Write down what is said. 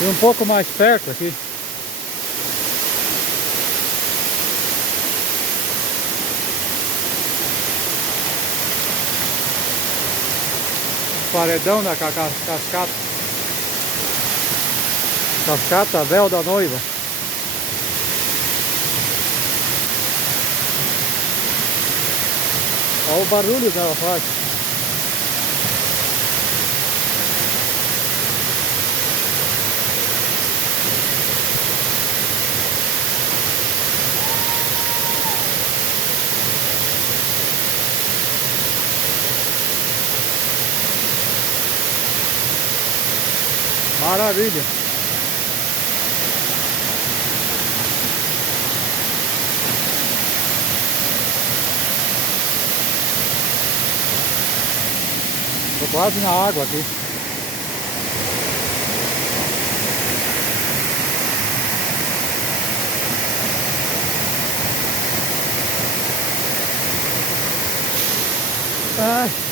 E um pouco mais perto aqui. Paredão da cascata. Cascata Véu da Noiva. Olha o barulho que ela faz. Maravilha. Tô quase na água aqui. Ai.